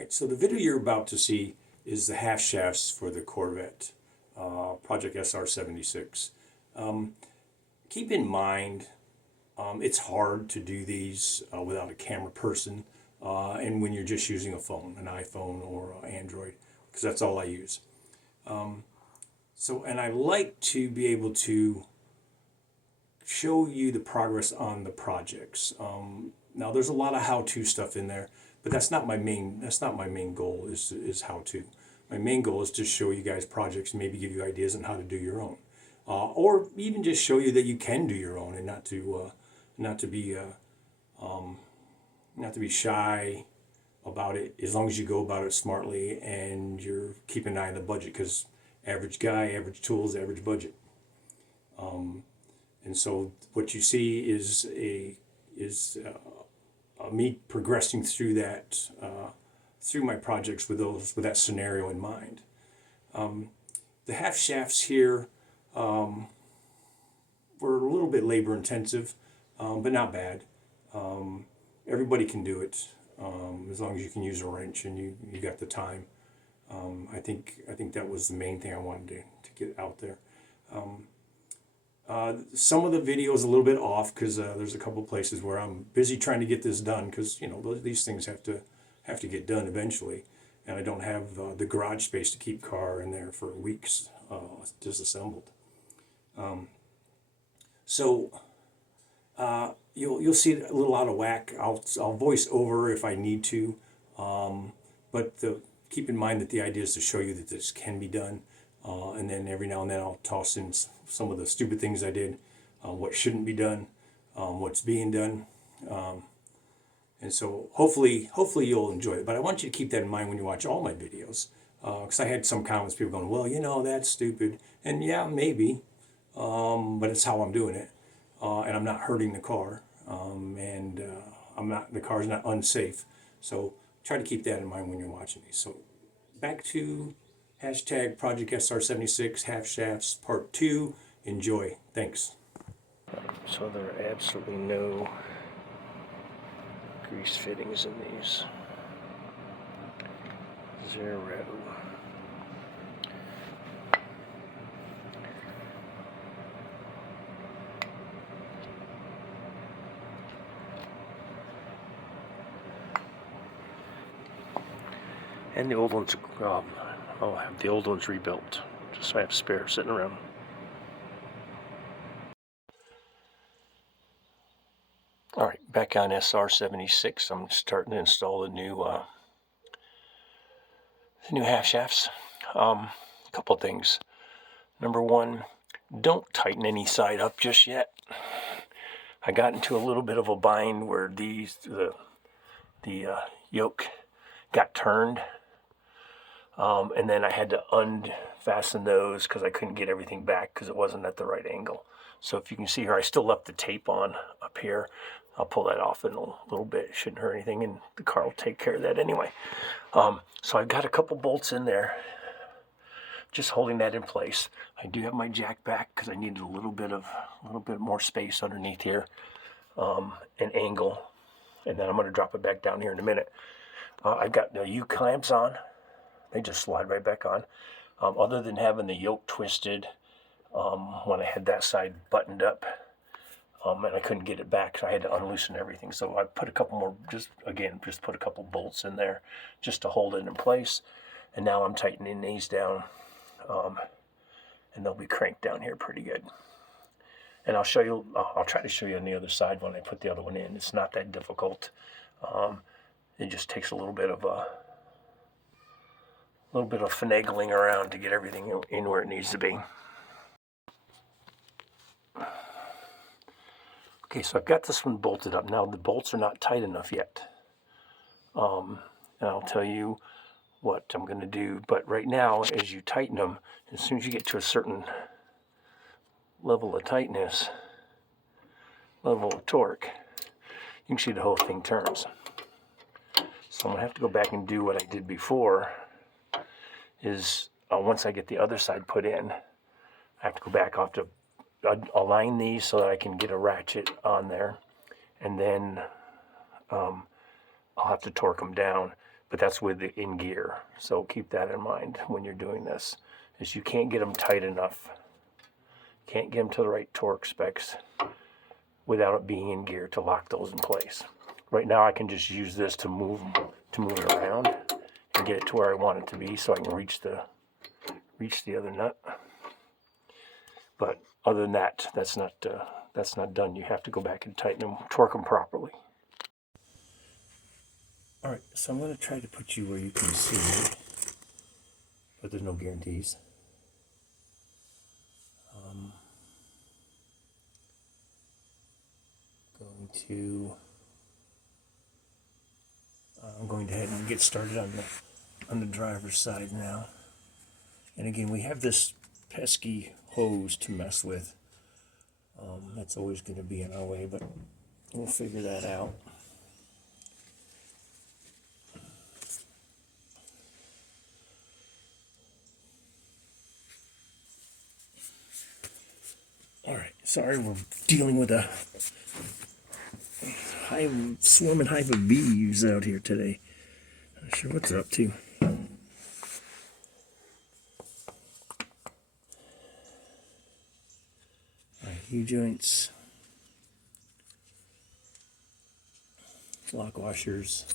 Right, so the video you're about to see is the half shafts for the Corvette Project SR76. Keep in mind, it's hard to do these without a camera person and when you're just using a phone, an iPhone or Android, because that's all I use. And I like to be able to show you the progress on the projects. Now there's a lot of how-to stuff in there, but that's not my main goal is how-to. My main goal is to show you guys projects, maybe give you ideas on how to do your own, or even just show you that you can do your own and not to be shy about it, as long as you go about it smartly and you're keeping an eye on the budget, because average guy, average tools, average budget. And so what you see is me progressing through that through my projects with that scenario in mind. The half shafts here were a little bit labor intensive, but not bad. Everybody can do it as long as you can use a wrench and you got the time. I think that was the main thing I wanted to get out there. Some of the video is a little bit off because there's a couple places where I'm busy trying to get this done, because these things have to get done eventually, and I don't have the garage space to keep car in there for weeks disassembled. You'll see it a little out of whack. I'll voice over if I need to, but keep in mind that the idea is to show you that this can be done. And then every now and then I'll toss in some of the stupid things I did, what shouldn't be done, what's being done. And so hopefully you'll enjoy it. But I want you to keep that in mind when you watch all my videos. Because I had some comments, people going, well, that's stupid. And yeah, maybe, but it's how I'm doing it. And I'm not hurting the car. The car's not unsafe. So try to keep that in mind when you're watching these. So back to hashtag Project SR76 half shafts part 2. Enjoy. Thanks. So there are absolutely no grease fittings in these. Zero. And the old ones, I'll have the old ones rebuilt, just so I have spare sitting around. All right, back on SR76, I'm starting to install the new half shafts. A couple of things. Number one, don't tighten any side up just yet. I got into a little bit of a bind where the yoke got turned. And then I had to unfasten those because I couldn't get everything back because it wasn't at the right angle. So if you can see here, I still left the tape on up here. I'll pull that off in a little bit. It shouldn't hurt anything, and the car will take care of that anyway. So I've got a couple bolts in there, just holding that in place. I do have my jack back because I needed a little bit more space underneath here, and angle. And then I'm going to drop it back down here in a minute. I've got the U-clamps on. They just slide right back on. Other than having the yoke twisted when I had that side buttoned up, and I couldn't get it back, so I had to unloosen everything. So I put a couple more, just put a couple bolts in there just to hold it in place. And now I'm tightening these down, and they'll be cranked down here pretty good. And I'll try to show you on the other side when I put the other one in. It's not that difficult. It just takes a little bit of finagling around to get everything in where it needs to be. Okay, so I've got this one bolted up. Now the bolts are not tight enough yet. And I'll tell you what I'm going to do. But right now, as you tighten them, as soon as you get to a certain level of tightness, level of torque, you can see the whole thing turns. So I'm going to have to go back and do what I did before. Once I get the other side put in, I have to go back off to align these so that I can get a ratchet on there, and then I'll have to torque them down but that's with the in gear. So keep that in mind when you're doing this, is you can't get them tight enough. Can't get them to the right torque specs without it being in gear to lock those in place. Right now I can just use this to move it around and get it to where I want it to be so I can reach the other nut. But other than that, that's not done. You have to go back and tighten them, torque them properly. All right, so I'm going to try to put you where you can see me, but there's no guarantees. I'm going to head and get started on the driver's side now. And again, we have this pesky hose to mess with. That's always going to be in our way, but we'll figure that out. All right, sorry, we're dealing with a swarming hive of bees out here today. Not sure what they're up to. U-joints, lock washers,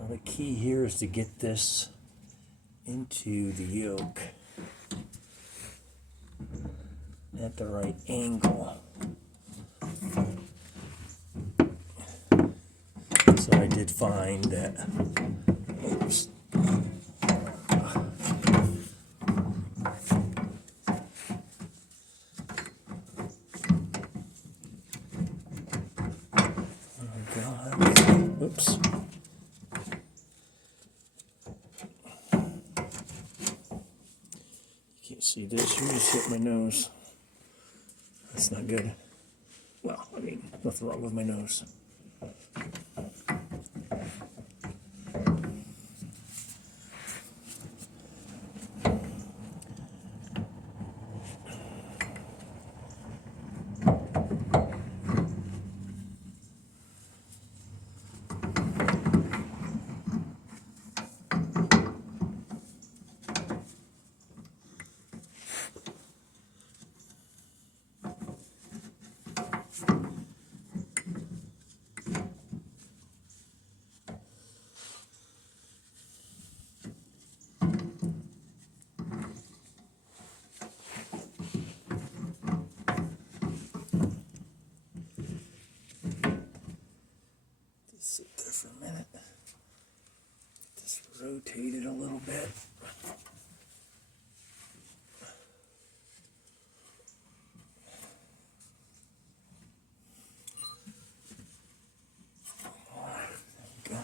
now the key here is to get this into the yoke at the right angle. So I did find that, oops, oh God, oops. You can't see this, you just hit my nose. That's not good. Well, I mean, nothing wrong with my nose. Sit there for a minute. Get this rotated a little bit. There we go.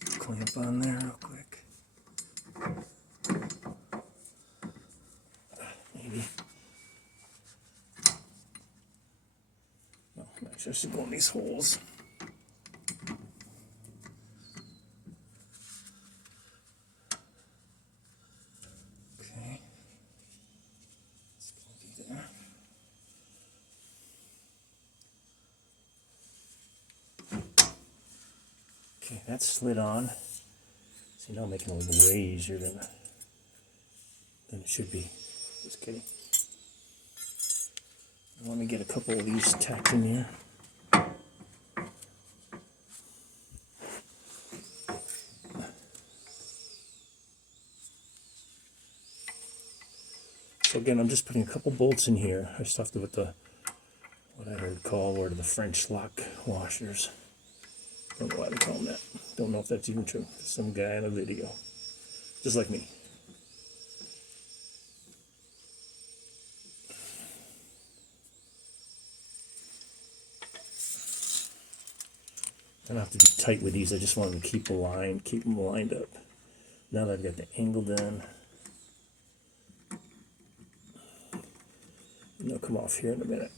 Get a clamp on there real quick. Maybe. No, it's just to go in these holes. Okay. It's gonna be there. Okay, that's slid on. See, now I'm making it a little way easier than it should be. Just kidding. Let me get a couple of these tacked in here. So again, I'm just putting a couple bolts in here. I stuffed it with the, what I heard called, or the French lock washers. Don't know why they call them that. Don't know if that's even true. Some guy in a video. Just like me. I don't have to be tight with these. I just want them to keep aligned, keep them lined up. Now that I've got the angle done, and they'll come off here in a minute.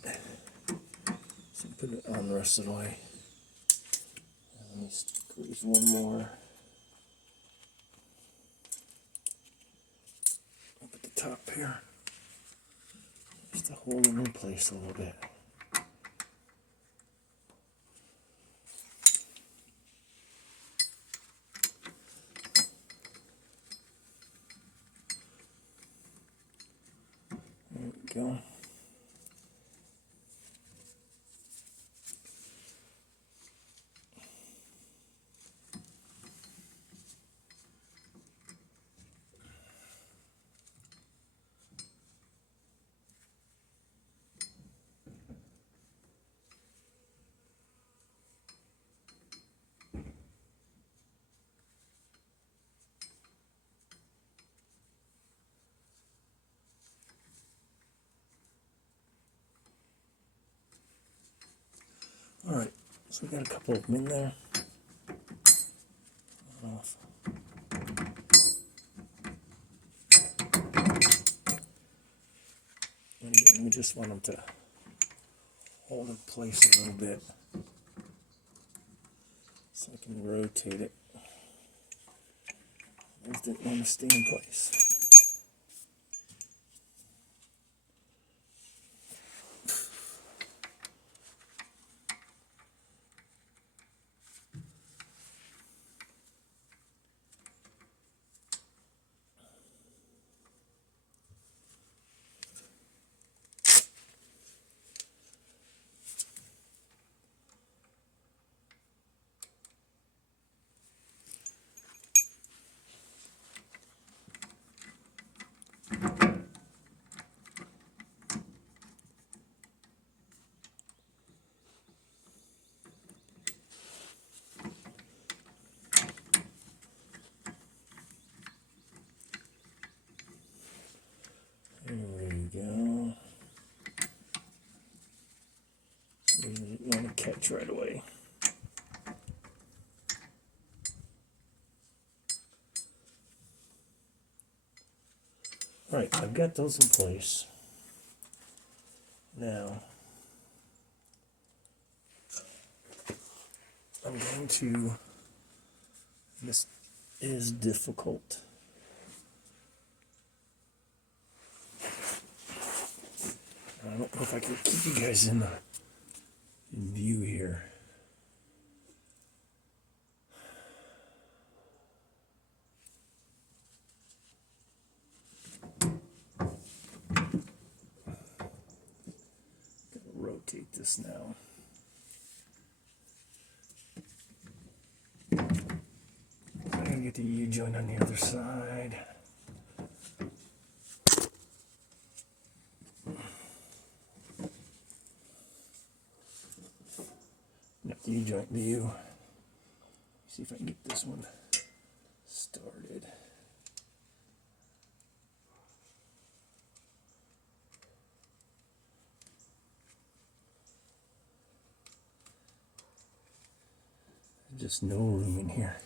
So put it on the rest of the way. Let me squeeze one more up at the top here, just to hold them in place a little bit. There we go. All right, so we got a couple of them in there. Off. And again, we just want them to hold in place a little bit so I can rotate it. I just didn't want to stay in place. There we go. You want to catch right away. All right, I've got those in place. Now, I'm going to, this is difficult. I don't know if I can keep you guys in view here. Rotate this now. I'm gonna get the U-joint on the other side. Got the U-joint view. See if I can get this one started. Just no room in here.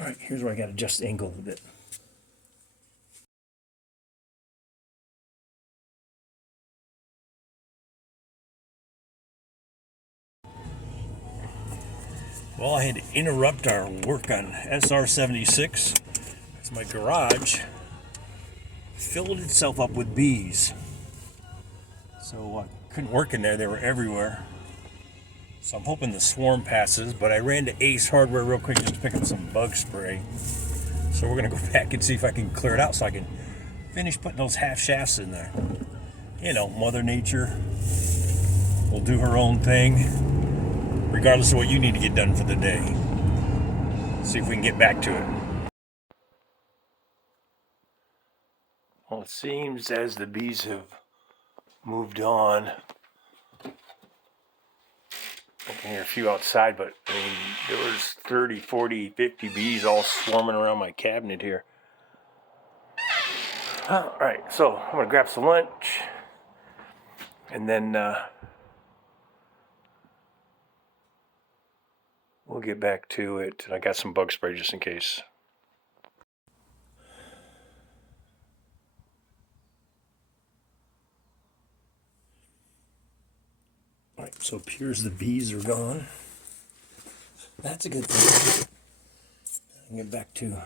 All right, here's where I got to adjust the angle a bit. Well, I had to interrupt our work on SR-76 because my garage filled itself up with bees. So I couldn't work in there, they were everywhere. So I'm hoping the swarm passes, but I ran to Ace Hardware real quick just to pick up some bug spray. So we're gonna go back and see if I can clear it out so I can finish putting those half shafts in there. You know, Mother Nature will do her own thing, regardless of what you need to get done for the day. See if we can get back to it. Well, it seems as the bees have moved on. I can hear a few outside, but I mean, there was 30, 40, 50 bees all swarming around my cabinet here. All right, so I'm gonna grab some lunch, and then we'll get back to it. I got some bug spray just in case. All right, so it appears the bees are gone. That's a good thing. I can get back to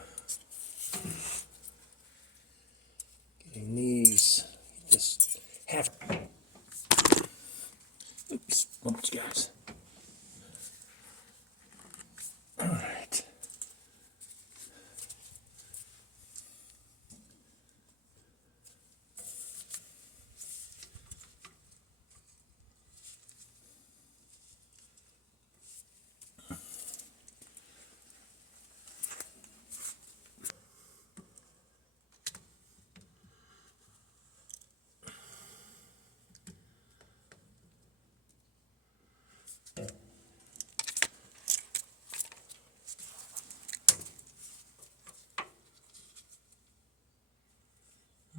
getting these. Just half. Oops, oops, guys. All right.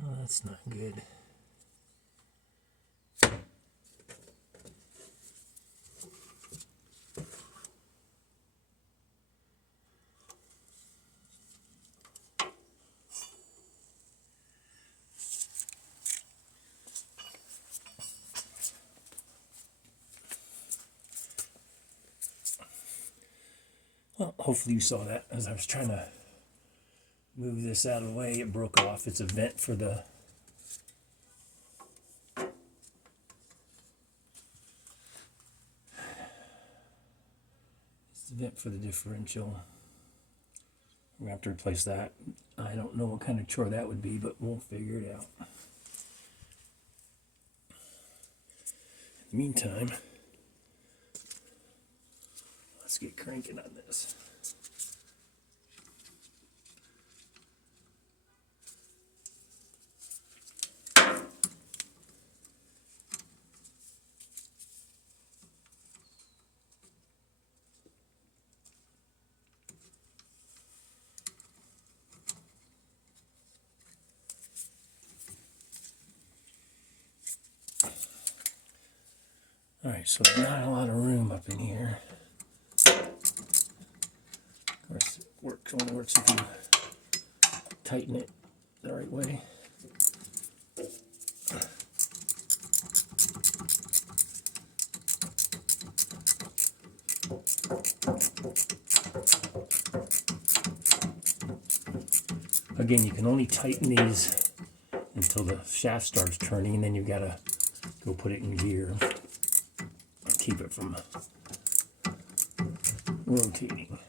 Oh, that's not good. Well, hopefully you saw that as I was trying to move this out of the way. It broke off. It's a vent for the differential. We're gonna have to replace that. I don't know what kind of chore that would be, but we'll figure it out. In the meantime, let's get cranking on this. All right, so there's not a lot of room up in here. Of course, it only works if you tighten it the right way. Again, you can only tighten these until the shaft starts turning, and then you've got to go put it in gear. Keep it from rotating.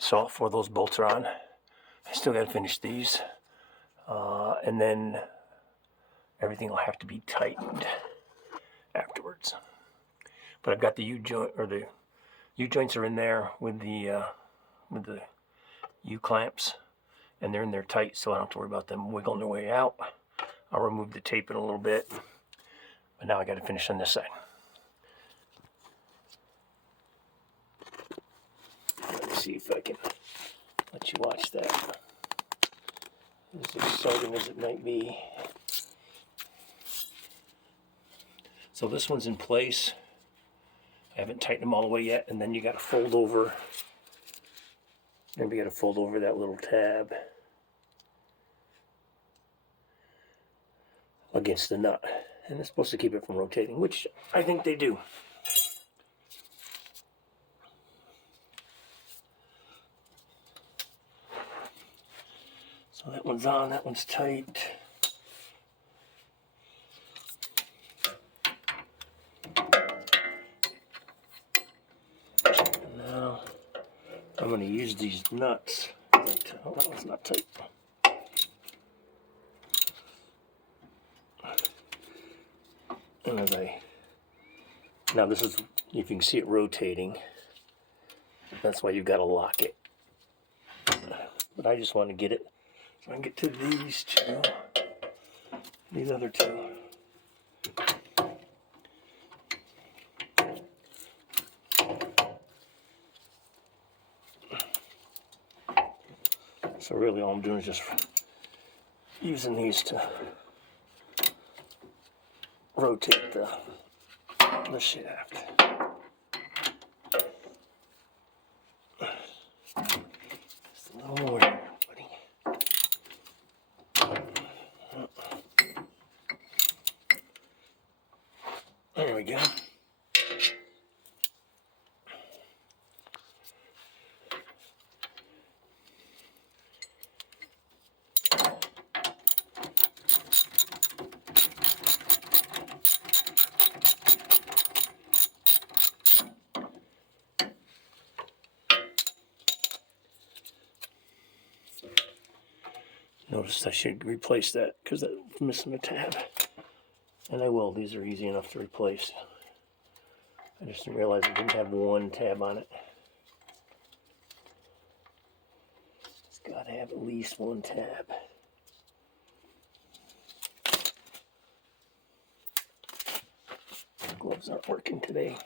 Alright, so all 4 of those bolts are on. I still got to finish these. And then everything will have to be tightened afterwards. But I've got the U-joint, or the U-joints are in there with the U-clamps. And they're in there tight, so I don't have to worry about them wiggling their way out. I'll remove the tape in a little bit. But now I got to finish on this side. Let's see if I can let you watch that. As exciting as it might be. So this one's in place. I haven't tightened them all the way yet, and then you got to fold over. Then you got to fold over that little tab against the nut, and it's supposed to keep it from rotating, which I think they do. So that one's on, that one's tight. And now I'm going to use these nuts. Oh, that one's not tight. And now this is, if you can see it rotating, that's why you've got to lock it. But I just want to get it, so I can get to these two, these other two. So really all I'm doing is just using these to rotate the shaft. Just a little more there, buddy. There we go. Notice I should replace that because that's missing a tab. And I will. These are easy enough to replace. I just didn't realize I didn't have one tab on it. It's got to have at least one tab. Gloves aren't working today.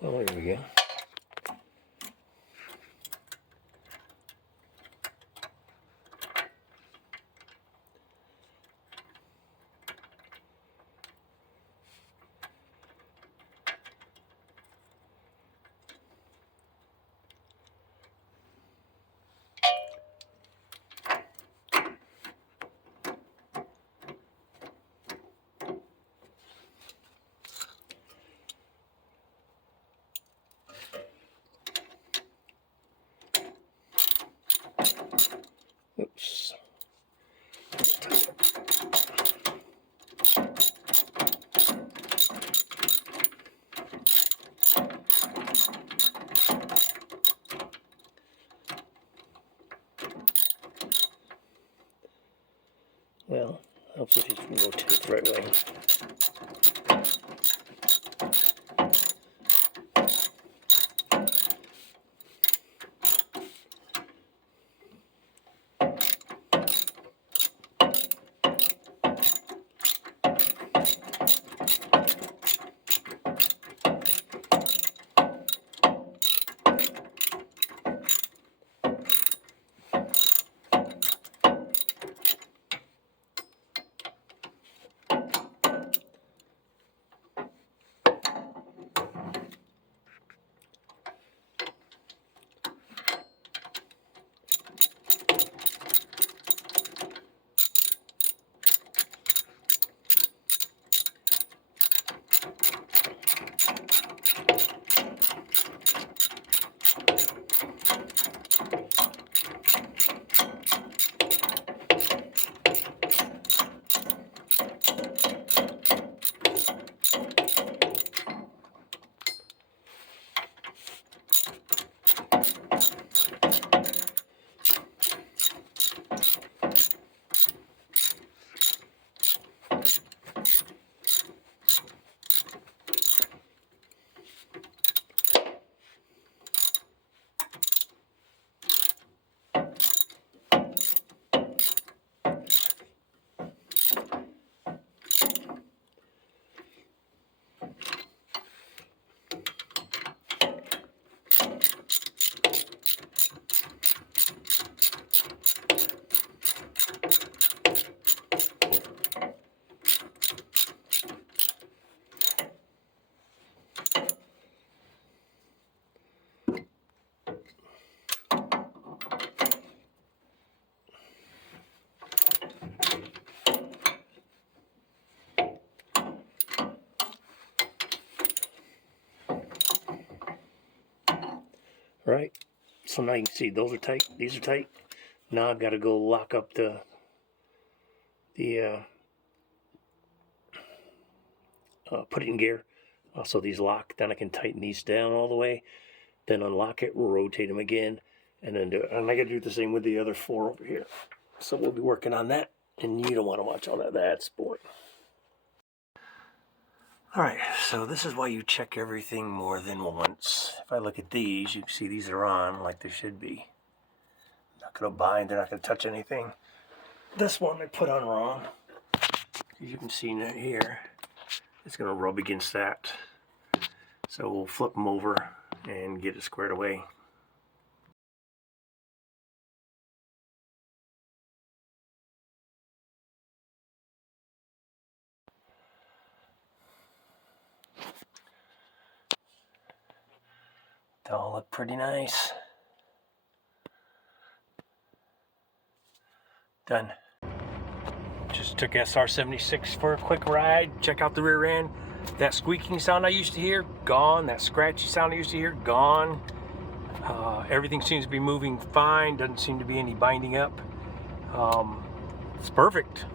Well, there we go. Oops. Well, helps if you can rotate it the right way. right? So now you can see those are tight, these are tight. Now I've got to go lock up the put it in gear. So these lock, then I can tighten these down all the way, then unlock it, rotate them again, and then do it. And I got to do the same with the other 4 over here. So we'll be working on that, and you don't want to watch all that. That's boring. All right, so this is why you check everything more than once. If I look at these, you can see these are on like they should be. Not going to bind, they're not going to touch anything. This one I put on wrong. You can see that here. It's going to rub against that. So we'll flip them over and get it squared away. They all look pretty nice. Done. Just took SR76 for a quick ride. Check out the rear end. That squeaking sound I used to hear, gone. That scratchy sound I used to hear, gone. Everything seems to be moving fine. Doesn't seem to be any binding up. It's perfect.